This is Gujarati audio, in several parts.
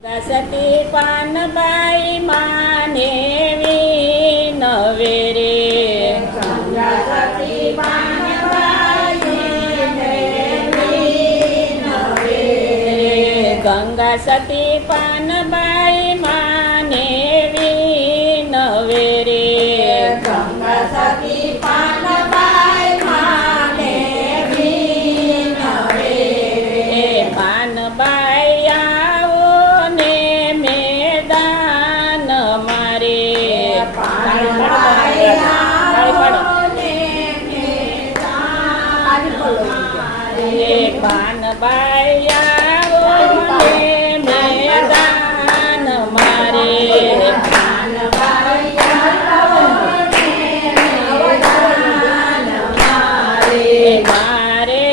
સતી પાનબાઈ માને વિનવે રે સતી પાનબાઈ વિનવે ગંગા સતી પાનબાઈ માને વિનવે રે ગંગા સતી પાનબાઈ માને વિનવે પાનબાઈ આવો ને મેદાન મારે પાનબાઈ આવો ને મેદાન મારે પાનબાઈ આવો ને મેદાન મારે પાનબાઈ આવો ને મેદાન મારે મારે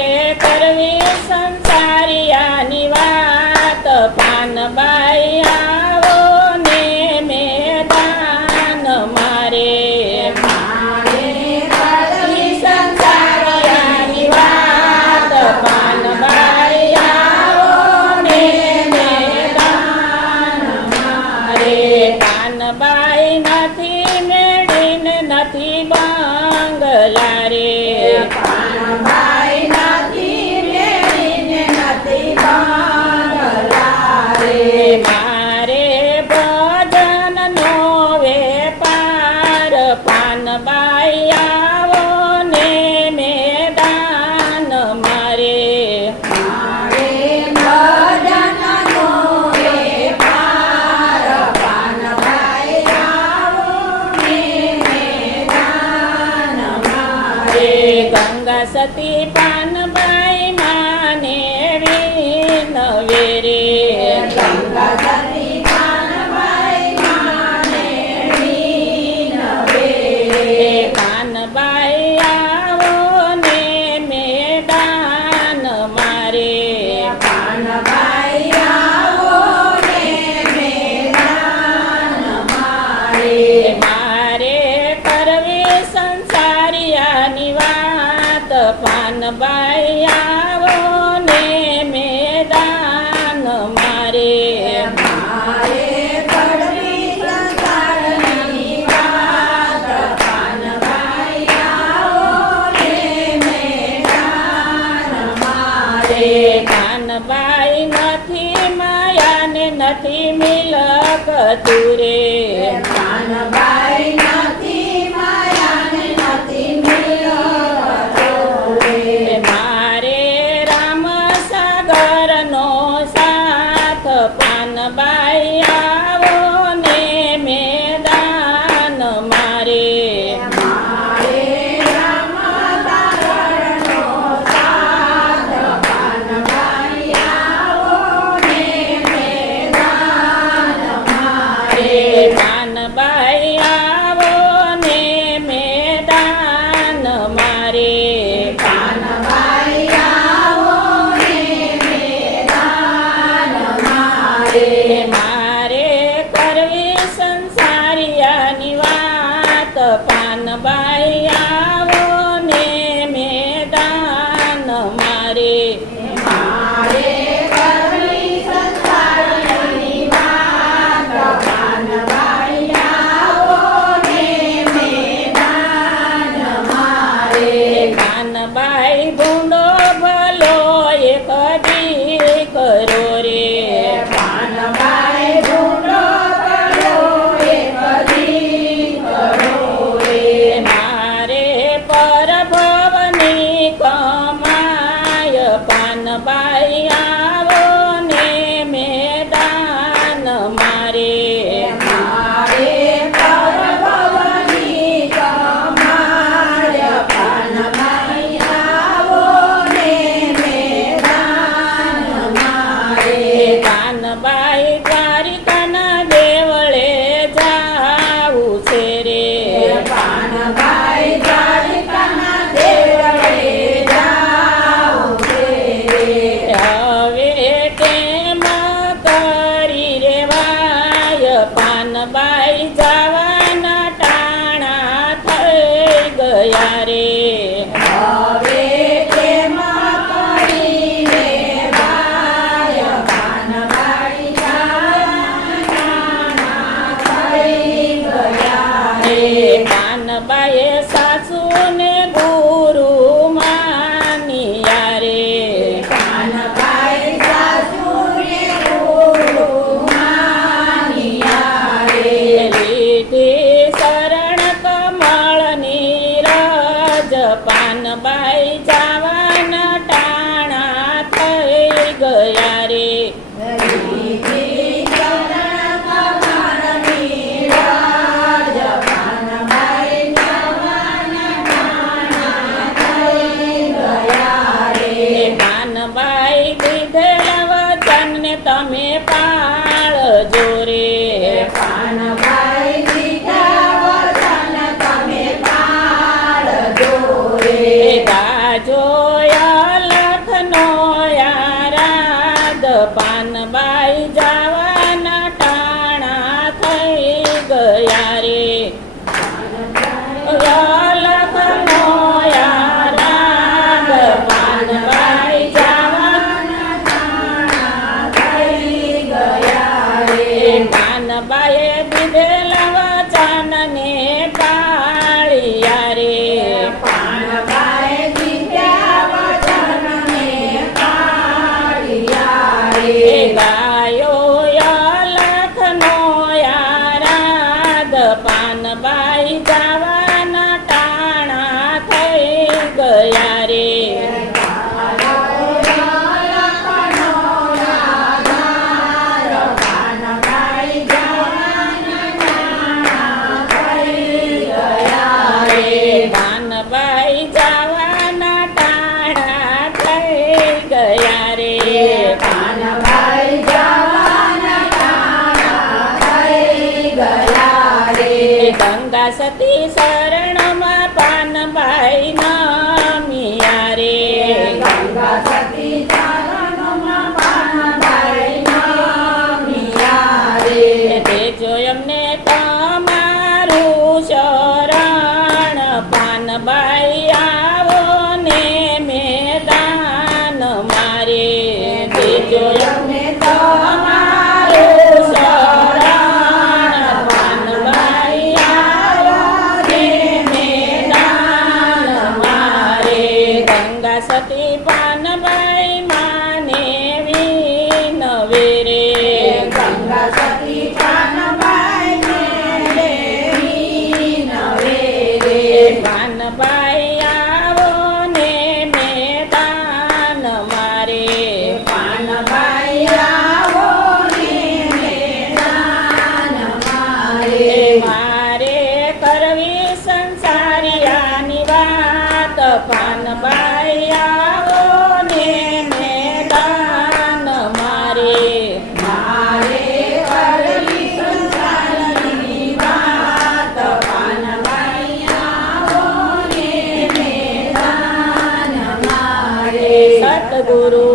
કરવી સંસારિયાની વાત પાનબાઈ આવો ને મેદાન મારે મારે કરવી સંસારિયાની વાત પાનબાઈ આવો ને મેદાન મારે પાનબાઈ નથી મેળીને નથી બંગલા રે પાનબાઈ નથી મેળીને નથી બંગલા રે મારે ભજનનો વેપાર પાનબાઈ આવો ને મેદાન મારે મારે ભજનનો વેપાર પાનબાઈ આવો ને મેદાન મારે ગંગા સતી પાનબાઈ માને વિનવે રે ગંગા સતી પાનબાઈ માને વિનવે પાનબાઈ આવો ને મેદાન મારે પાનબાઈ આવો ને મેદાન મારે મારે કરવી સંસારિયાની વાત પાનબાઈ આવો ને મેદાન મારે મારે કરવી સંસારની વાત પાનબાઈ આવો ને મેદાન મારે પાનબાઈ નથી માયાને નથી મિલકતું રે પાનબાઈ નથી માયાને નથી મિલકતું રે મારે રામ સાગરનો સાથ પાનબાઈ આવો ને મેદાન મારે મારે રામસાગરનો સાથ પાનબાઈ આવો ને મેદાન મારે પાનબાઈ આવો ને મેદાન મારે પાનબાઈ આવો ને મેદાન મારે મારે ચરણ કમળની રાજ પાનબાઈ જવાના થઈ ગયા રે. પાનબાઈ દીધેલા વચનને તમે પાળજો રે. પાનબાઈ દીધા વચન તમે પાળજો રે. ગાજો લખનો યારાદ પાનબાઈ જવાના ટાણા થઈ ગયા રે. લખનો યારાદ પાનબાઈ જવાના ટાણા થઈ ગયા રે. પાનબાઈએ દીધેલા વચનને પાળ્યા રે. પાનબાઈ દીધા વચનને પાળ્યા રે. ગાયો લખનો યારાદ પાનબાઈ જવાના ટાણા થઈ ગયા રે. પાનબાઈ જવાના ટાણા થઈ ગયા રે. પાનબાઈ જવાના ટાણા થઈ ગયા રે. પાનબાઈ જવાના ટાણા થઈ ગયા રે. ગંગા સતી શરણમાં પાનબાઈ નમ્યા રે. ગંગા સતી ચરણમાં પાનબાઈ નમ્યા રે. તે જોયમને તમારું શરણ પાનબાઈ આવો ને મેદાન મારે. તે જોયમને તમારું શરણ પાનબાઈ આવો ને મેદાન મારે. ગંગા સતી પાનબાઈ માને વિનવે રે. ગંગા સતી પાનબાઈ ને વિનવે રે. પાનબાઈ આવો ને મેદાન મારે. પાનબાઈ આવો ને મેદાન મારે. મારે કરવી સંસારિયાની વાત પાનબાઈ આવો ને મેદાન મારે. મારે કરવી સંસારની વાત પાનબાઈ આવો ને મેદાન મારે. સતગુરુ